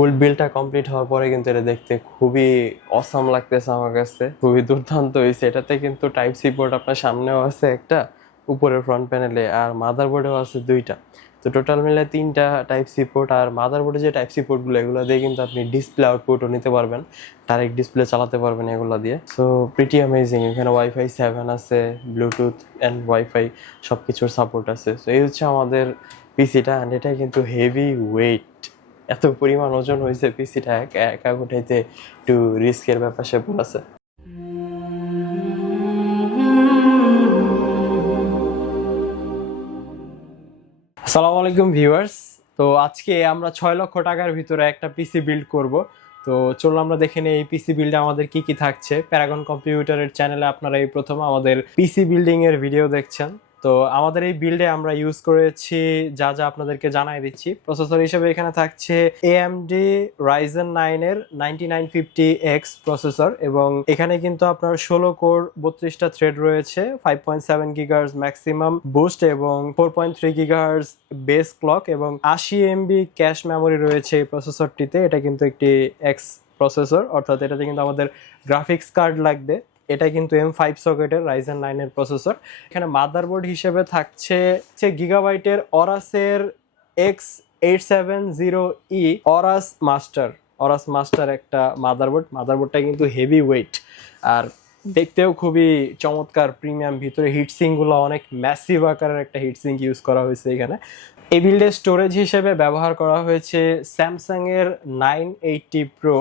ফুল বিলটা কমপ্লিট হওয়ার পরে কিন্তু এটা দেখতে খুবই অসাম লাগতেছে আমার কাছে, খুবই দুর্দান্ত হয়েছে। এটাতে কিন্তু টাইপ সি পোর্ট আপনার সামনেও আছে একটা, উপরের ফ্রন্ট প্যানেলে, আর মাদারবোর্ডেও আছে দুইটা। তো টোটাল মিলে তিনটা টাইপ সি পোর্ট। আর মাদারবোর্ডে যে টাইপ সি পোর্টগুলো, এগুলো দিয়ে কিন্তু আপনি ডিসপ্লে আউটপুটও নিতে পারবেন, ডাইরেক্ট ডিসপ্লে চালাতে পারবেন এগুলো দিয়ে। So pretty amazing. এখানে ওয়াইফাই 7 আছে, ব্লুটুথ অ্যান্ড ওয়াইফাই সব কিছুর সাপোর্ট আছে। সো এই হচ্ছে আমাদের পিসিটা। অ্যান্ড এটা কিন্তু হেভি ওয়েট, এত পরিমাণ ওজন হয়েছে পিসিটা, একা একা উঠাইতে একটু রিস্কের ব্যাপার স্যাপার আছে। আসসালামু আলাইকুম ভিউয়ার্স। তো আজকে আমরা 6 লক্ষ টাকার ভিতরে একটা পিসি বিল্ড করব। তো চলুন আমরা দেখে নিই এই পিসি বিল্ডে আমাদের কি কি থাকছে। প্যারাগন কম্পিউটারের চ্যানেলে আপনারা এই প্রথম আমাদের পিসি বিল্ডিং এর ভিডিও দেখছেন। তো আমাদের এই বিল্ডে আমরা ইউজ করেছি যা যা আপনাদেরকে জানাই দিচ্ছি। প্রসেসর হিসেবে এখানে থাকছে AMD Ryzen 9 এর 9950X প্রসেসর, এবং এখানে কিন্তু আপনার 16 কোর 32টা থ্রেড রয়েছে, 5.7 GHz ম্যাক্সিমাম বুস্ট এবং 4.3 GHz বেস ক্লক, এবং 80 MB ক্যাশ মেমোরি রয়েছে এই প্রসেসরটিতে। এটা কিন্তু একটি এক্স প্রসেসর, অর্থাৎ এটাতে কিন্তু আমাদের গ্রাফিক্স কার্ড লাগবে। এটা কিন্তু M5 সকেটের Ryzen 9 এর প্রসেসর। এখানে মাদারবোর্ড হিসেবে থাকছে গিগাবাইটের অরাসের X870E অরাস মাস্টার একটা মাদারবোর্ডটা কিন্তু হেভি ওয়েট, আর দেখতেও খুবই চমৎকার প্রিমিয়াম। ভিতরে হিটসিং গুলো অনেক ম্যাসিভ আকারের একটা হিটসিং ইউজ করা হয়েছে এখানে। এই বিল্ডের স্টোরেজ হিসেবে ব্যবহার করা হয়েছে স্যামসাং এর 980 Pro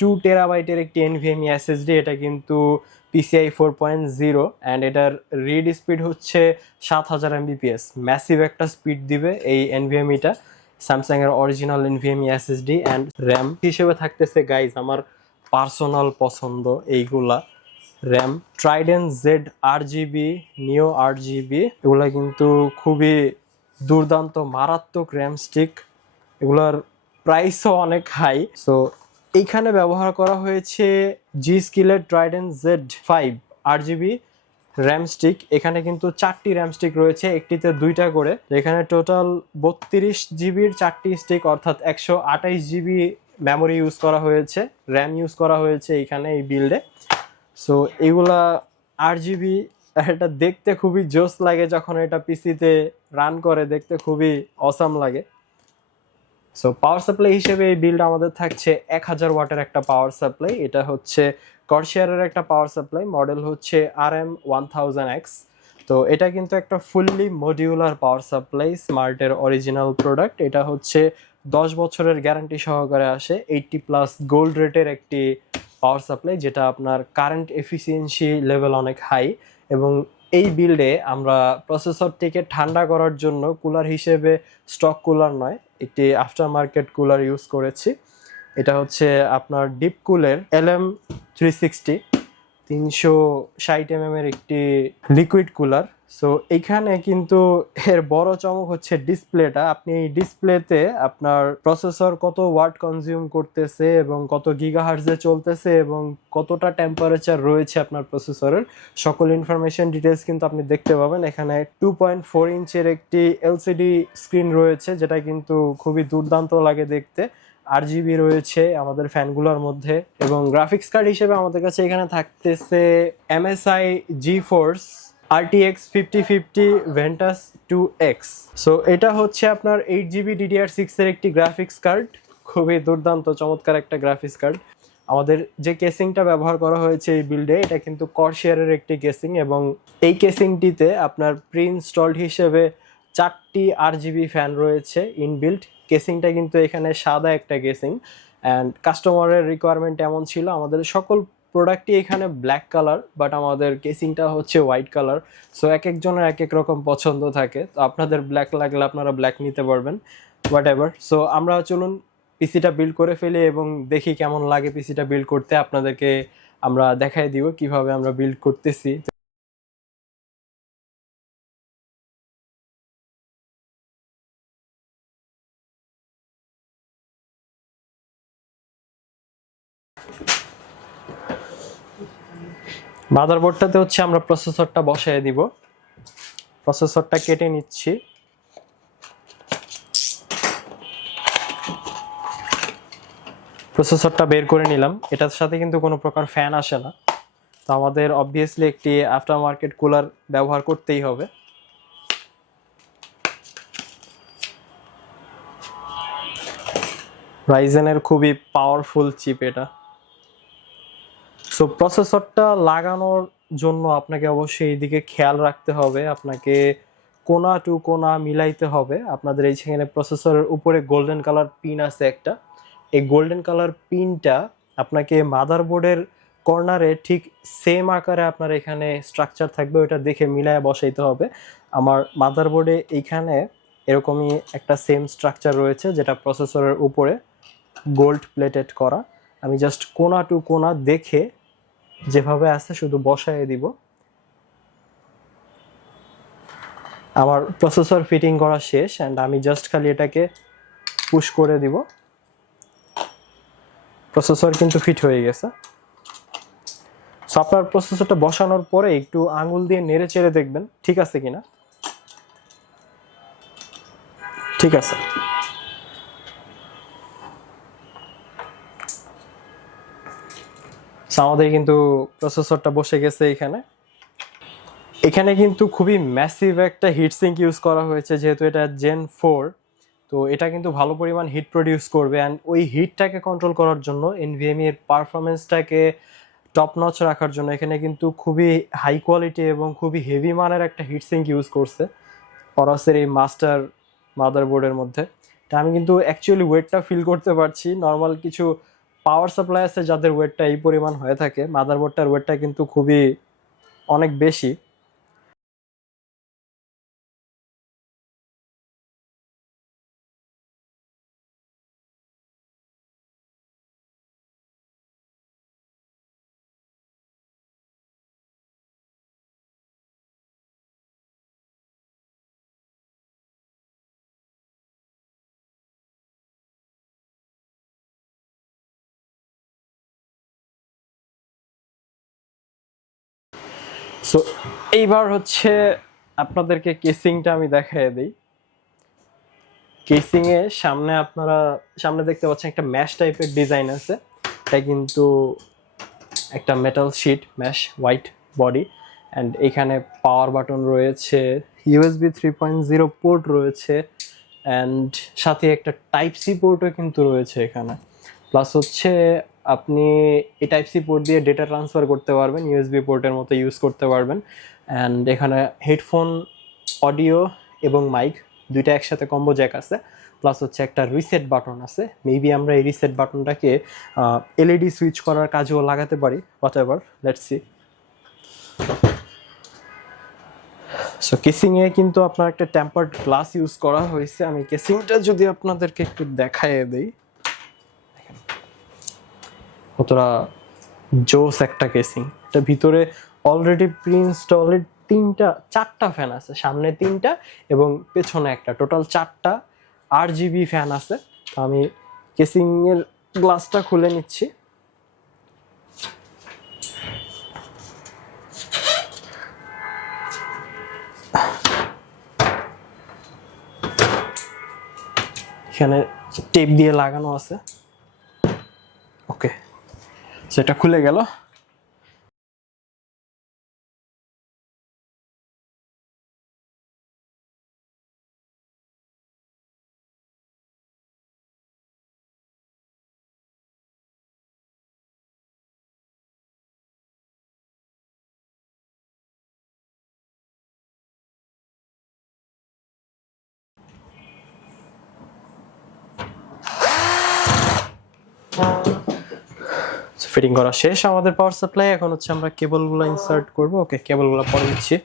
2 টেরাবাইটের একটি NVMe SSD। এটা কিন্তু PCI 4.0 অ্যান্ড এটার রিড স্পিড হচ্ছে 7000 Mbps। ম্যাসিভ একটা স্পিড দিবে এই NVMeটা, স্যামসাং এর original NVMe SSD। And RAM হিসেবে থাকতেছে গাইজ আমার পার্সোনাল পছন্দ এইগুলা র্যাম, ট্রাইডেন্ট জেড RGB, নিও RGB। এগুলা কিন্তু খুবই দুর্দান্ত মারাত্মক র্যাম স্টিক, এগুলার প্রাইসও অনেক হাই। সো এইখানে ব্যবহার করা হয়েছে জি স্কিলের Trident Z5 RGB RAM stick. এখানে কিন্তু 4টি র্যাম স্টিক রয়েছে, একটিতে 2টা করে। এখানে টোটাল 32 জিবির 4টি স্টিক, অর্থাৎ 128 GB মেমোরি ইউজ করা হয়েছে, র্যাম ইউজ করা হয়েছে এখানে এই বিল্ডে। সো এগুলা RGB, এটা দেখতে খুবই জোস লাগে যখন এটা পিসিতে রান করে, দেখতে খুবই অসাম লাগে। সো পাওয়ার সাপ্লাই হিসেবে এই বিল্ড আমাদের থাকছে 1000 ওয়াটের একটা পাওয়ার সাপ্লাই। এটা হচ্ছে কর্সিয়ারের একটা পাওয়ার সাপ্লাই, মডেল হচ্ছে RM1000X। তো এটা কিন্তু একটা ফুললি মডিউলার পাওয়ার সাপ্লাই, স্মার্টের অরিজিনাল প্রোডাক্ট। এটা হচ্ছে 10 বছরের গ্যারান্টি সহকারে আসে, 80+ গোল্ড রেটের একটি পাওয়ার সাপ্লাই, যেটা আপনার কারেন্ট এফিসিয়েন্সি লেভেল অনেক হাই। এবং এই বিল্ডে আমরা প্রসেসরটিকে ঠান্ডা করার জন্য কুলার হিসেবে স্টক কুলার নয়, একটি আফটার মার্কেট কুলার ইউজ করেছি। এটা হচ্ছে আপনার ডিপ কুলের LM360 360 mm এর একটি লিকুইড কুলার। সো এখানে কিন্তু এর বড় চমক হচ্ছে ডিসপ্লেটা। আপনি এই ডিসপ্লেতে আপনার প্রসেসর কত ওয়াট কনজিউম করতেছে এবং কত গিগাহার্টজে চলতেছে এবং কতটা টেম্পারেচার রয়েছে আপনার প্রসেসরের সকল ইনফরমেশন ডিটেলস কিন্তু আপনি দেখতে পাবেন। এখানে 2.4 ইঞ্চের একটি LCD স্ক্রিন রয়েছে, যেটা কিন্তু খুবই দুর্দান্ত লাগে দেখতে। RGB রয়েছে আমাদের ফ্যানগুলোর মধ্যে, এবং গ্রাফিক্স কার্ড হিসেবে আমাদের কাছে এখানে থাকতেছে MSI GeForce RTX 5050 Ventus 2X। So এটা হচ্ছে আপনার 8GB DDR6 এর একটি গ্রাফিক্স কার্ড, খুবই দুর্দান্ত চমৎকার একটা গ্রাফিক্স কার্ড। আমাদের যে কেসিংটা ব্যবহার করা হয়েছে এই বিল্ডে, এটা কিন্তু কর্সিয়ারের একটি কেসিং, এবং এই কেসিংটিতে আপনার প্রি ইনস্টলড হিসেবে 4টি RGB ফ্যান রয়েছে ইনবিল্ট। কেসিংটা কিন্তু এখানে সাদা একটা কেসিং, অ্যান্ড কাস্টমারের রিকোয়ারমেন্ট এমন ছিল। আমাদের সকল প্রোডাক্টই এখানে ব্ল্যাক কালার, বাট আমাদের কেসিংটা হচ্ছে হোয়াইট কালার। সো এক একজনের এক এক রকম পছন্দ থাকে, তো আপনাদের ব্ল্যাক লাগলে আপনারা ব্ল্যাক নিতে পারবেন, হোয়াট এভার। সো আমরা চলুন পিসিটা বিল্ড করে ফেলি এবং দেখি কেমন লাগে পিসিটা বিল্ড করতে। আপনাদেরকে আমরা দেখাই দিব কিভাবে আমরা বিল্ড করতেছি। মাদারবোর্ডটাতে হচ্ছে আমরা প্রসেসরটা বসায় দিব, প্রসেসরটা কেটে নিচ্ছি। প্রসেসরটা বের করে নিলাম, এটার সাথে কিন্তু কোনো প্রকার ফ্যান আসে না, তো আমাদের অবভিয়াসলি একটি আফটার মার্কেট কুলার ব্যবহার করতেই হবে। রাইজেনের খুবই পাওয়ারফুল চিপ এটা। সো প্রসেসরটা লাগানোর জন্য আপনাকে অবশ্যই এইদিকে খেয়াল রাখতে হবে, আপনাকে কোনা টু কোনা মিলাইতে হবে। আপনাদের এইখানে প্রসেসরের উপরে গোল্ডেন কালার পিন আছে একটা, এই গোল্ডেন কালার পিনটা আপনাকে মাদারবোর্ডের কর্নারে ঠিক সেম আকারে আপনার এখানে স্ট্রাকচার থাকবে, ওটা দেখে মিলায় বসাইতে হবে। আমার মাদারবোর্ডে এইখানে এরকমই একটা সেম স্ট্রাকচার রয়েছে, যেটা প্রসেসরের উপরে গোল্ড প্লেটেড করা। আমি জাস্ট কোনা টু কোনা দেখে যেভাবে আছে শুধু বসায় দিব। আমার প্রসেসর ফিটিং করা শেষ, অ্যান্ড আমি জাস্ট খালি এটাকে পুশ করে দিব, প্রসেসর কিন্তু ফিট হয়ে গেছে। সো আপনার প্রসেসরটা বসানোর পরে একটু আঙুল দিয়ে নেড়ে চেড়ে দেখবেন ঠিক আছে কিনা। ঠিক আছে, আমাদের কিন্তু প্রসেসরটা বসে গেছে এখানে। এখানে কিন্তু খুবই ম্যাসিভ একটা হিট সিঙ্ক ইউজ করা হয়েছে, যেহেতু এটা জেন 4, তো এটা কিন্তু ভালো পরিমাণ হিট প্রডিউস করবে। অ্যান্ড ওই হিটটাকে কন্ট্রোল করার জন্য এনভিএমই এর পারফরমেন্সটাকে টপ নচ রাখার জন্য এখানে কিন্তু খুবই হাই কোয়ালিটি এবং খুবই হেভি মানের একটা হিট সিঙ্ক ইউজ করছে অরাসের এই মাস্টার মাদারবোর্ডের মধ্যে। তা আমি কিন্তু অ্যাকচুয়ালি ওয়েটটা ফিল করতে পারছি। নর্মাল কিছু পাওয়ার সাপ্লাই আছে যাদের ওয়েটটা এই পরিমাণ হয়ে থাকে, মাদারবোর্ডটার ওয়েটটা কিন্তু খুবই অনেক বেশি। সো এইবার হচ্ছে আপনাদেরকে কেসিংটা আমি দেখাই দিই। কেসিং এ সামনে আপনারা সামনে দেখতে পাচ্ছেন একটা ম্যাশ টাইপের ডিজাইন আছে, এটা কিন্তু একটা metal sheet mesh, white body, and এখানে পাওয়ার বাটন রয়েছে, ইউএসবি 3.0 পোর্ট রয়েছে, অ্যান্ড সাথে একটা টাইপ সি পোর্টও কিন্তু রয়েছে এখানে। প্লাস হচ্ছে আপনি এই টাইপ সি পোর্ট দিয়ে ডেটা ট্রান্সফার করতে পারবেন, ইউএসবি পোর্টের মতো ইউজ করতে পারবেন। অ্যান্ড এখানে হেডফোন, অডিও এবং মাইক দুইটা একসাথে কম্বো জ্যাক আছে। প্লাস হচ্ছে একটা রিসেট বাটন আছে, মেবি আমরা এই রিসেট বাটনটাকে এলইডি সুইচ করার কাজেও লাগাতে পারি, whatever, let's see. So কেসিংয়ে কিন্তু আপনার একটা টেম্পার্ড গ্লাস ইউজ করা হয়েছে। আমি কেসিংটা যদি আপনাদেরকে একটু দেখাইয়ে দিই, কতটা জোস একটা কেসিং। এটা ভিতরে অলরেডি প্রি ইনস্টলেড চারটা ফ্যান আছে, সামনে 3টা এবং পেছনে একটা, টোটাল 4টা RGB ফ্যান আছে। তো আমি কেসিং এর গ্লাসটা খুলে নিচ্ছি। এখানে টেপ দিয়ে লাগানো আছে, ওকে, সেটা খুলে গেল। ফিটিং করা শেষ আমাদের পাওয়ার সাপ্লাই। এখন হচ্ছে আমরা কেবলগুলো ইনসার্ট করব। ওকে, কেবলগুলো পরে দিচ্ছি।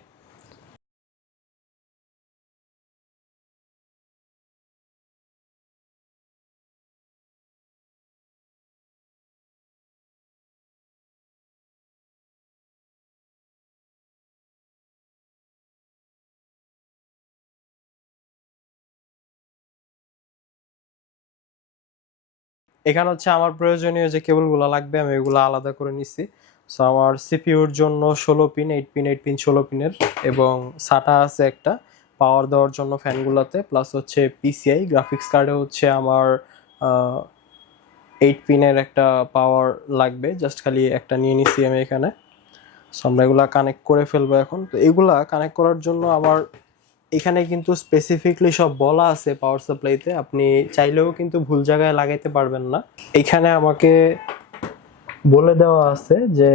এখানে হচ্ছে আমার প্রয়োজনীয় যে কেবলগুলো লাগবে আমি এগুলো আলাদা করে নিছি। সো আমার সিপিইউর জন্য 16 পিন, 8 পিন, 8 পিন 16 পিনের, এবং সাটা আছে একটা পাওয়ার দেওয়ার জন্য ফ্যানগুলোতে। প্লাস হচ্ছে পিসিআই গ্রাফিক্স কার্ডে হচ্ছে আমার 8 পিনের একটা পাওয়ার লাগবে, জাস্ট খালি একটা নিয়ে নিছি আমি এখানে। সো আমরা এগুলা কানেক্ট করে ফেলবো এখন। তো এগুলা কানেক্ট করার জন্য আমার এখানে কিন্তু স্পেসিফিকলি সব বলা আছে পাওয়ার সাপ্লাইতে, আপনি চাইলেও কিন্তু ভুল জায়গায় লাগাইতে পারবেন না। এখানে আমাকে বলে দেওয়া আছে যে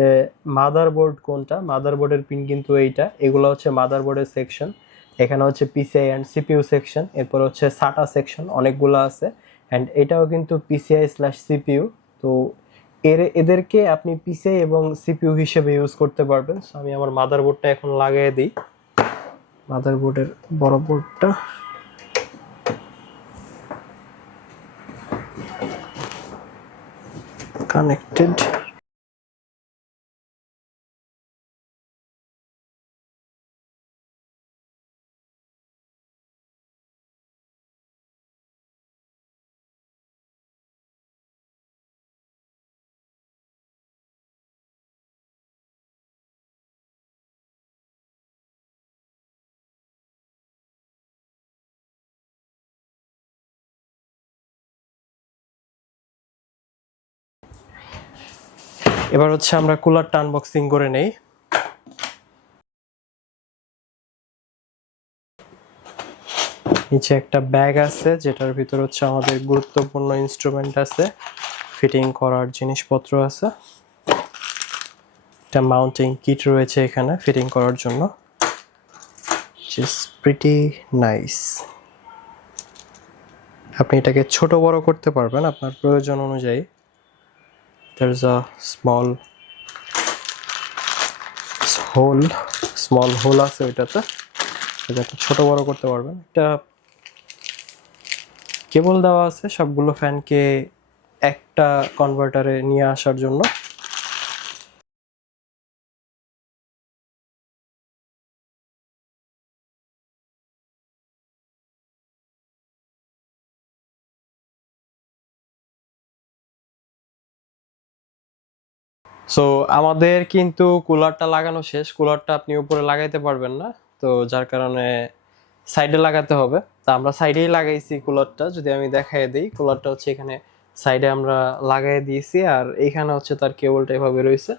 মাদারবোর্ড কোনটা, মাদারবোর্ডের পিন কিন্তু এইটা, এগুলো হচ্ছে মাদারবোর্ডের সেকশন। এখানে হচ্ছে পিসিআই অ্যান্ড সিপিইউ সেকশন, এরপর হচ্ছে সাটা সেকশন, অনেকগুলো আছে। অ্যান্ড এটাও কিন্তু পিসিআই/সিপিইউ। তো এদেরকে আপনি পিসিআই এবং সিপিইউ হিসেবে ইউজ করতে পারবেন। সো আমি আমার মাদারবোর্ডটা এখন লাগিয়ে দিই, মাদারবোর্ডের বড় বোর্ডটা। কানেক্টেড। এবার হচ্ছে আমরা কুলারটা আনবক্সিং করে নেই। নিচে একটা ব্যাগ আছে যেটার ভিতর হচ্ছে আমাদের গুরুত্বপূর্ণ ইনস্ট্রুমেন্ট আছে, ফিটিং করার জিনিসপত্র আছে। একটা মাউন্টিং কিট রয়েছে এখানে ফিটিং করার জন্য, which is pretty nice. আপনি এটাকে ছোট বড় করতে পারবেন আপনার প্রয়োজন অনুযায়ী। there is a small hole আছে ওইটাতে, এটাকে ছোট বড় করতে পারবেন। একটা কেবল দেওয়া আছে সবগুলো ফ্যানকে একটা কনভার্টারে নিয়ে আসার জন্য। সো আমাদের কিন্তু কুলারটা লাগানো শেষ, কুলারটা আপনি উপরে লাগাইতে পারবেন না, তো যার কারণে সাইডে লাগাতে হবে। তা আমরা সাইডেই লাগাইছি কুলারটা, যদি আমি দেখাই দিই, কুলারটা হচ্ছে এখানে সাইডে আমরা লাগাই দিয়েছি, আর এইখানে হচ্ছে তার কেবলটা এভাবে রয়েছে।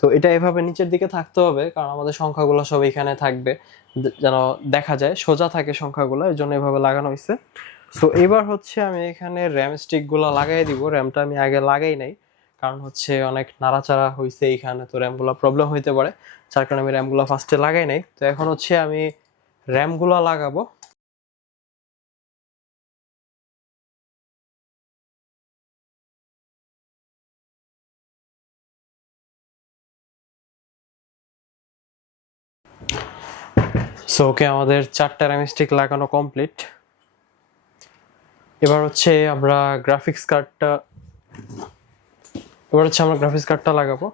তো এটা এভাবে নিচের দিকে থাকতে হবে, কারণ আমাদের সংখ্যাগুলো সব এখানে থাকবে, যেন দেখা যায় সোজা থাকে সংখ্যাগুলো, এই জন্য এভাবে লাগানো হয়েছে। সো এবার হচ্ছে আমি এখানে র্যাম স্টিকগুলো লাগাই দিব। র্যামটা আমি আগে লাগাই নাই, কারণ হচ্ছে অনেক নাড়াচাড়া হয়েছে এইখানে, তো র্যামগুলো প্রবলেম হইতে পারে, যার কারণে আমি র্যামগুলো ফার্স্টে লাগাই নাই। তো এখন হচ্ছে আমি র্যামগুলো লাগাবো। সো ওকে, আমাদের 4টা র্যাম স্টিক লাগানো কমপ্লিট। এবার হচ্ছে আমরা গ্রাফিক্স কার্ডটা লাগাবো।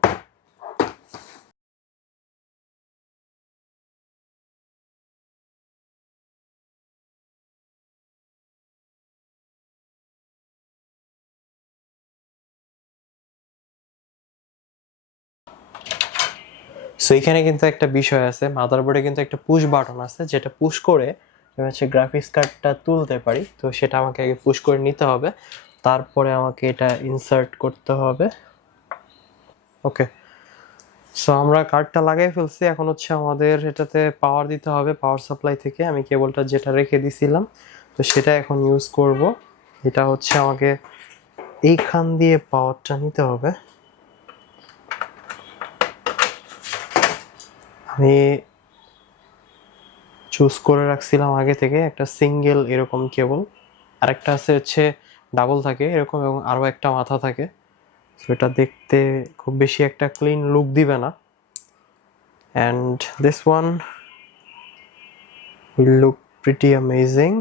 সো এখানে কিন্তু একটা বিষয় আছে, মাদারবোর্ডে কিন্তু একটা পুশ বাটন আছে, যেটা পুশ করে আমি হচ্ছে গ্রাফিক্স কার্ডটা তুলতে পারি। তো সেটা আমাকে আগে পুশ করে নিতে হবে, তারপরে আমাকে এটা ইনসার্ট করতে হবে। ওকে, সো আমরা কার্ডটা লাগাই ফেলছি। এখন হচ্ছে আমাদের এটাতে পাওয়ার দিতে হবে পাওয়ার সাপ্লাই থেকে। আমি কেবলটা যেটা রেখে দিছিলাম, তো সেটা এখন ইউজ করব। এটা হচ্ছে আমাকে এইখান দিয়ে পাওয়ারটা নিতে হবে। আমি চুজ করে রাখছিলাম আগে থেকে একটা সিঙ্গেল এরকম কেবল, আরেকটা আছে হচ্ছে ডাবল থাকে এরকম, এবং আরও একটা মাথা থাকে। তো এটা দেখতে খুব বেশি একটা ক্লিন লুক দিবে না, and this one will look pretty amazing.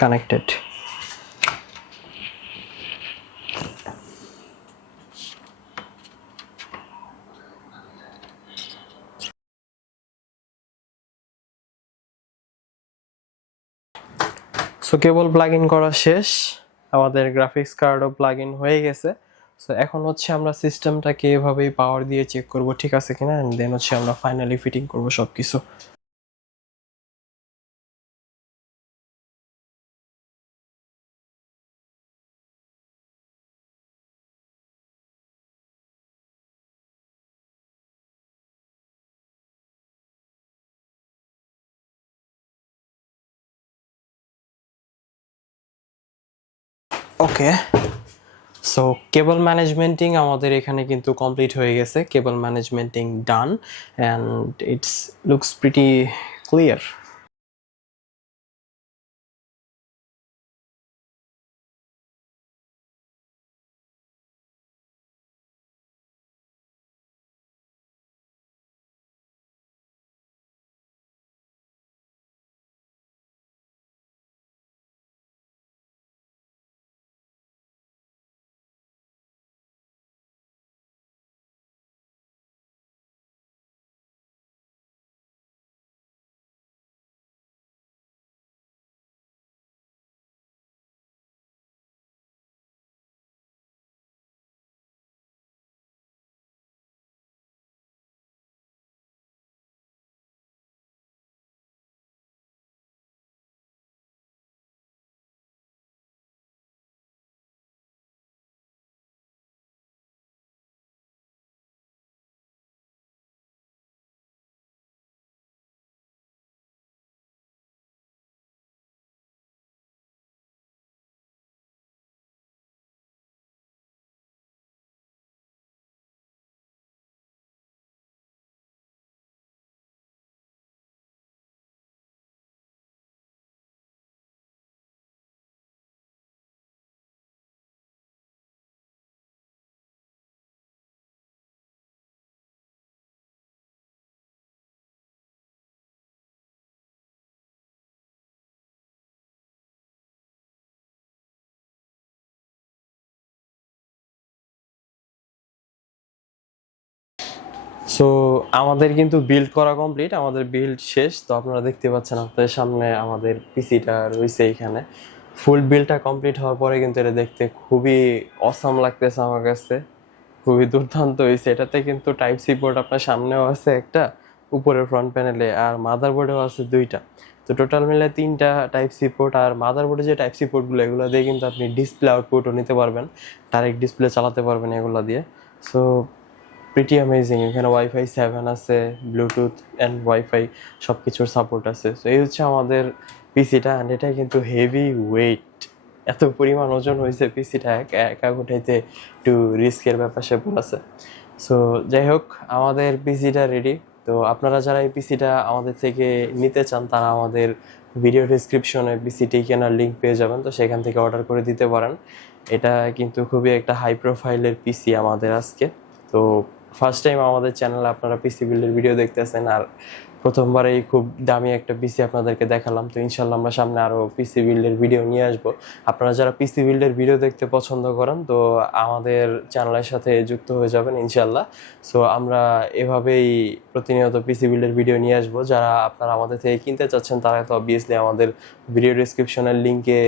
Connected. So cable plug in করা শেষ, আমাদের গ্রাফিক্স কার্ডও প্লাগ ইন হয়ে গেছে। সো এখন হচ্ছে আমরা সিস্টেমটাকে এভাবেই পাওয়ার দিয়ে চেক করব ঠিক আছে কিনা, এন্ড দেন হচ্ছে আমরা ফাইনালি ফিটিং করব সবকিছু। ওকে, সো কেবল ম্যানেজমেন্টিং আমাদের এখানে কিন্তু কমপ্লিট হয়ে গেছে। কেবল ম্যানেজমেন্টিং done and it's looks pretty clear. So আমাদের কিন্তু বিল্ড করা কমপ্লিট, আমাদের বিল্ড শেষ। তো আপনারা দেখতে পাচ্ছেন আপনাদের সামনে আমাদের পিসিটা রয়েছে এখানে। ফুল বিল্ডটা কমপ্লিট হওয়ার পরে কিন্তু এটা দেখতে খুবই অসাম লাগতেছে আমার কাছে, খুবই দুর্দান্ত হয়েছে। এটাতে কিন্তু টাইপ সি পোর্ট আপনার সামনেও আছে একটা, উপরের ফ্রন্ট প্যানেলে, আর মাদারবোর্ডেও আছে দুইটা। তো টোটাল মিলে 3টা টাইপ সি পোর্ট। আর মাদারবোর্ডে যে টাইপ সি পোর্টগুলো, এগুলো দিয়ে কিন্তু আপনি ডিসপ্লে আউটপুটও নিতে পারবেন, ডাইরেক্ট ডিসপ্লে চালাতে পারবেন এগুলো দিয়ে। So pretty amazing. এখানে ওয়াইফাই 7 আছে, ব্লুটুথ অ্যান্ড ওয়াইফাই সব কিছুর সাপোর্ট আছে। সো এই হচ্ছে আমাদের পিসিটা, অ্যান্ড এটা কিন্তু হেভি ওয়েট, এত পরিমাণ ওজন হয়েছে পিসিটা, একা উঠাইতে একটু রিস্কের ব্যাপার স্যাপার আছে। সো যাই হোক, আমাদের পিসিটা রেডি। তো আপনারা যারা এই পিসিটা আমাদের থেকে নিতে চান, তারা আমাদের ভিডিও ডিসক্রিপশনে পিসিটি কেনার লিঙ্ক পেয়ে যাবেন, তো সেখান থেকে অর্ডার করে দিতে পারেন। এটা কিন্তু খুবই একটা হাই প্রোফাইলের পিসি আমাদের আজকে। তো ফার্স্ট টাইম আমাদের চ্যানেলে আপনারা পিসি বিল্ডের ভিডিও দেখতেছেন, আর প্রথমবারেই খুব দামি একটা পিসি আপনাদেরকে দেখালাম। তো ইনশাল্লাহ আমরা সামনে আরও পিসি বিল্ডের ভিডিও নিয়ে আসবো। আপনারা যারা পিসি বিল্ডের ভিডিও দেখতে পছন্দ করেন, তো আমাদের চ্যানেলের সাথে যুক্ত হয়ে যাবেন ইনশাল্লাহ। সো আমরা এভাবেই প্রতিনিয়ত পিসি বিল্ডের ভিডিও নিয়ে আসবো। যারা আপনারা আমাদের থেকে কিনতে চাচ্ছেন, তারা তো অবভিয়াসলি আমাদের ভিডিও ডিসক্রিপশনের লিঙ্কে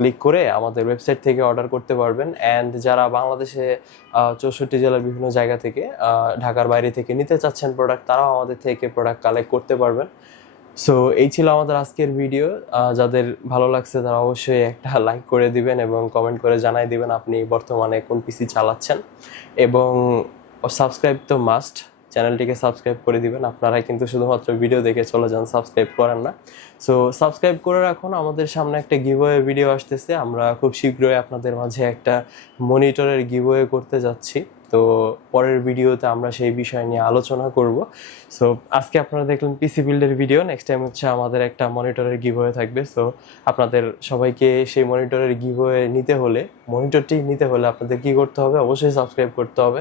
ক্লিক করে আমাদের ওয়েবসাইট থেকে অর্ডার করতে পারবেন। অ্যান্ড যারা বাংলাদেশে 64 জেলার বিভিন্ন জায়গা থেকে, ঢাকার বাইরে থেকে নিতে চাচ্ছেন প্রোডাক্ট, তারাও আমাদের থেকে প্রোডাক্ট কালেক্ট করতে পারবেন। সো এই ছিল আমাদের আজকের ভিডিও। যাদের ভালো লাগছে তারা অবশ্যই একটা লাইক করে দিবেন এবং কমেন্ট করে জানাই দিবেন আপনি বর্তমানে কোন পিসি চালাচ্ছেন, এবং সাবস্ক্রাইব তো মাস্ট, চ্যানেলটিকে সাবস্ক্রাইব করে দিবেন। আপনারা কিন্তু শুধুমাত্র ভিডিও দেখে চলে যান, সাবস্ক্রাইব করেন না। সো সাবস্ক্রাইব করে রাখুন। আমাদের সামনে একটা গিভওয়ে ভিডিও আসতেছে, আমরা খুব শীঘ্রই আপনাদের মাঝে একটা মনিটরের গিভওয়ে করতে যাচ্ছি। তো পরের ভিডিওতে আমরা সেই বিষয় নিয়ে আলোচনা করব। সো আজকে আপনারা দেখলেন পিসি বিল্ডের ভিডিও, নেক্সট টাইম হচ্ছে আমাদের একটা মনিটরের গিভওয়ে থাকবে। সো আপনাদের সবাইকে সেই মনিটরের গিভওয়ে মনিটরটি নিতে হলে আপনাদের কি করতে হবে? অবশ্যই সাবস্ক্রাইব করতে হবে।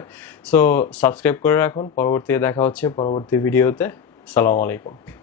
সো সাবস্ক্রাইব করে রাখুন। পরবর্তীতে দেখা হচ্ছে পরবর্তী ভিডিওতে। আসসালামু আলাইকুম।